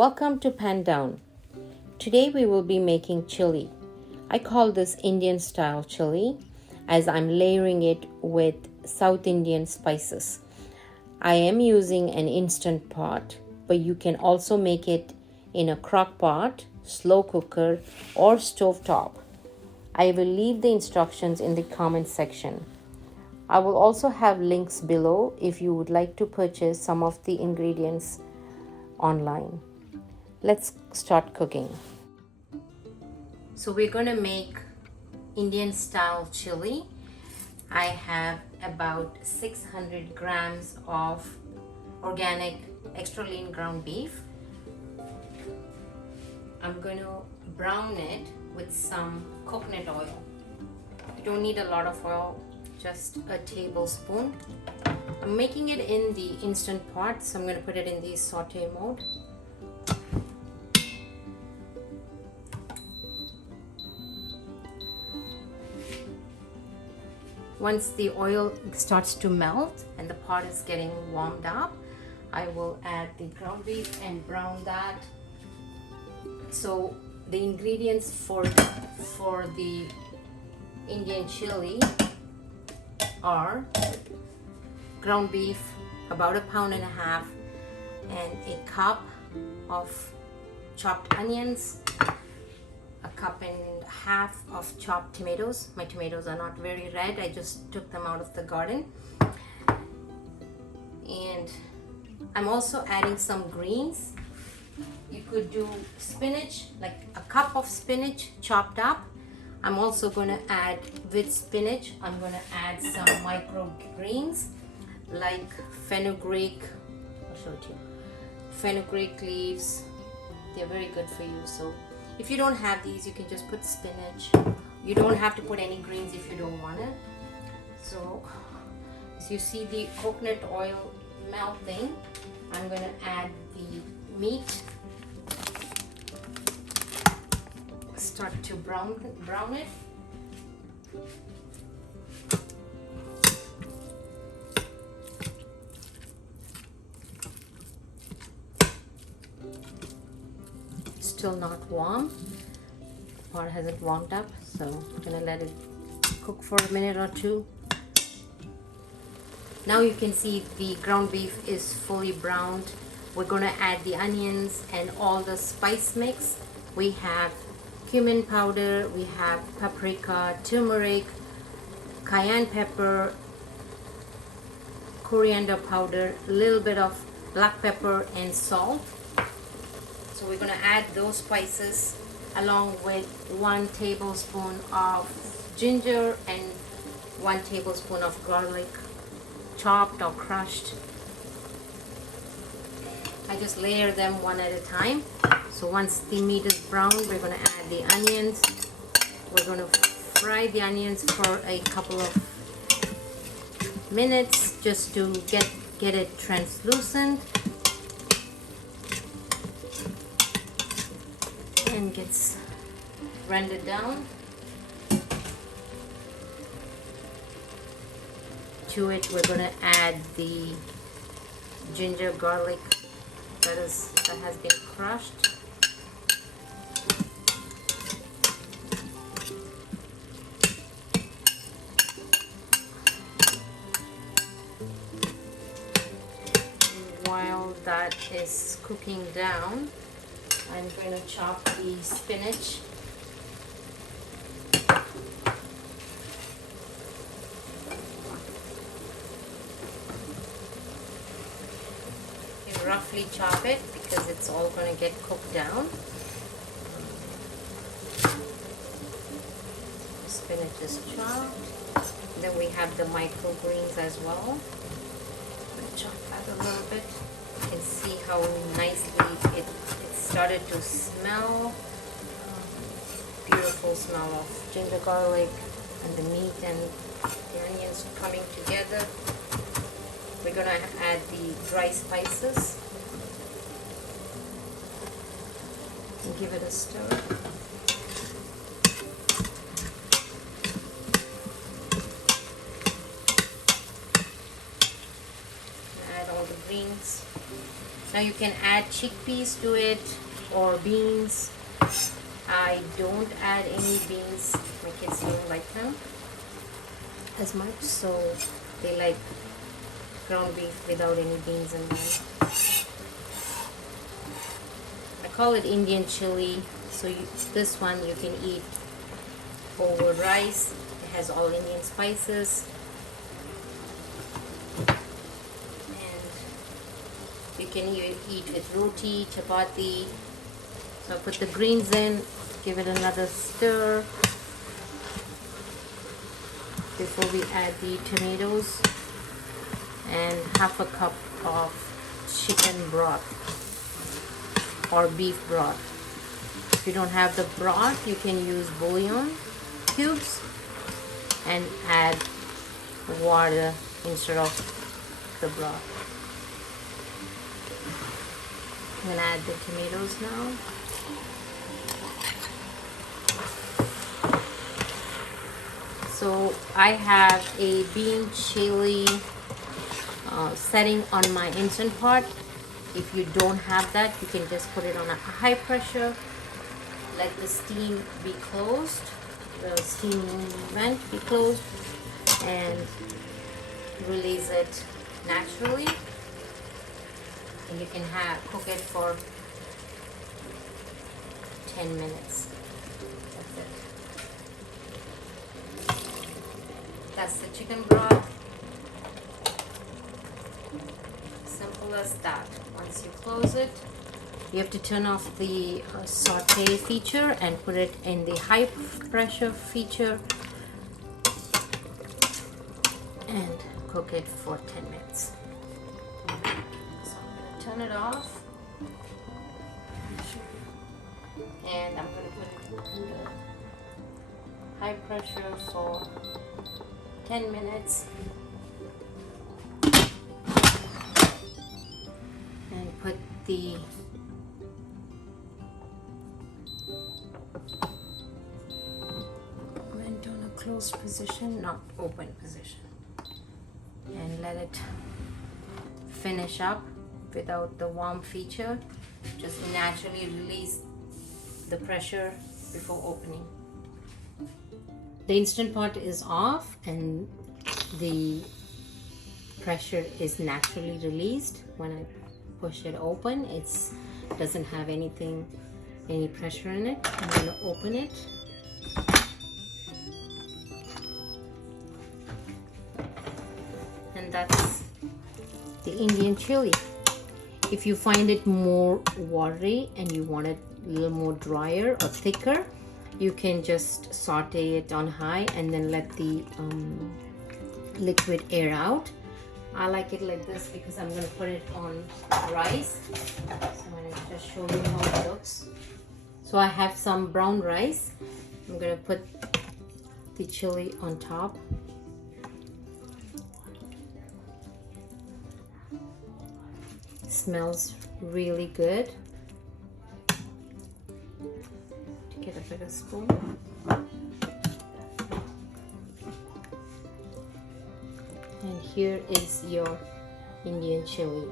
Welcome to Pan Down. Today we will be making chili. I call this Indian style chili as I'm layering it with South Indian spices. I am using an instant pot, but you can also make it in a crock pot, slow cooker, or stove top. I will leave the instructions in the comment section. I will also have links below if you would like to purchase some of the ingredients online. Let's start cooking. So we're going to make Indian style chili. I have about 600 grams of organic extra lean ground beef. I'm going to brown it with some coconut oil. You don't need a lot of oil, just a tablespoon. I'm making it in the instant pot, so I'm going to put it in the saute mode. Once the oil starts to melt and the pot is getting warmed up, I will add the ground beef and brown that. So the ingredients for the Indian chili are ground beef, about 1.5 pounds, and a cup of chopped onions, 1.5 cups of chopped tomatoes. My tomatoes are not very red, I just took them out of the garden. And I'm also adding some greens. You could do spinach, like a cup of spinach chopped up. I'm also going to add, with spinach, I'm going to add some microgreens like fenugreek. I'll show it to you. Fenugreek leaves, they're very good for you. So if you don't have these, you can just put spinach. You don't have to put any greens if you don't want it. So as you see the coconut oil melting, I'm going to add the meat. Start to brown it. Still not warm. The pot hasn't warmed up, so I'm gonna let it cook for a minute or two. Now you can see the ground beef is fully browned. We're gonna add the onions and all the spice mix. We have cumin powder, we have paprika, turmeric, cayenne pepper, coriander powder, a little bit of black pepper and salt. So we're going to add those spices along with 1 tablespoon of ginger and 1 tablespoon of garlic, chopped or crushed. I just layer them one at a time. So once the meat is brown, we're going to add the onions. We're going to fry the onions for a couple of minutes just to get it translucent and gets rendered down. To it, we're going to add the ginger, garlic that has been crushed. While that is cooking down, I'm going to chop the spinach. You roughly chop it because it's all going to get cooked down. Spinach is chopped. Then we have the microgreens as well. Chop that a little bit. You can see how nicely it started to smell. Beautiful smell of ginger, garlic, and the meat and the onions coming together. We're going to add the dry spices and give it a stir. Add all the greens. Now you can add chickpeas to it or beans. I don't add any beans. My kids don't like them as much, so they like ground beef without any beans in them. I call it Indian chili. So this one you can eat over rice. It has all Indian spices. You can even eat with roti, chapati. So put the greens in, give it another stir before we add the tomatoes and half a cup of chicken broth or beef broth. If you don't have the broth, you can use bouillon cubes and add water instead of the broth. I'm going to add the tomatoes now. So I have a bean chili setting on my Instant Pot. If you don't have that, you can just put it on a high pressure. Let the steam be closed, the steam vent be closed, and release it naturally. And you can cook it for 10 minutes. That's it. That's the chicken broth. Simple as that. Once you close it, you have to turn off the saute feature and put it in the high pressure feature and cook it for 10 minutes. Turn it off, and I'm going to put it in the high pressure for 10 minutes and put the vent on a closed position, not open position, and let it finish up without the warm feature. Just naturally release the pressure before opening. The Instant Pot is off and the pressure is naturally released. When I push it open, it doesn't have any pressure in it. I'm going to open it. And that's the Indian chili. If you find it more watery and you want it a little more drier or thicker, you can just saute it on high and then let the liquid air out. I like it like this because I'm going to put it on rice. So I'm going to just show you how it looks. So I have some brown rice. I'm going to put the chili on top. Smells really good. To get a bigger spoon. And here is your Indian chili.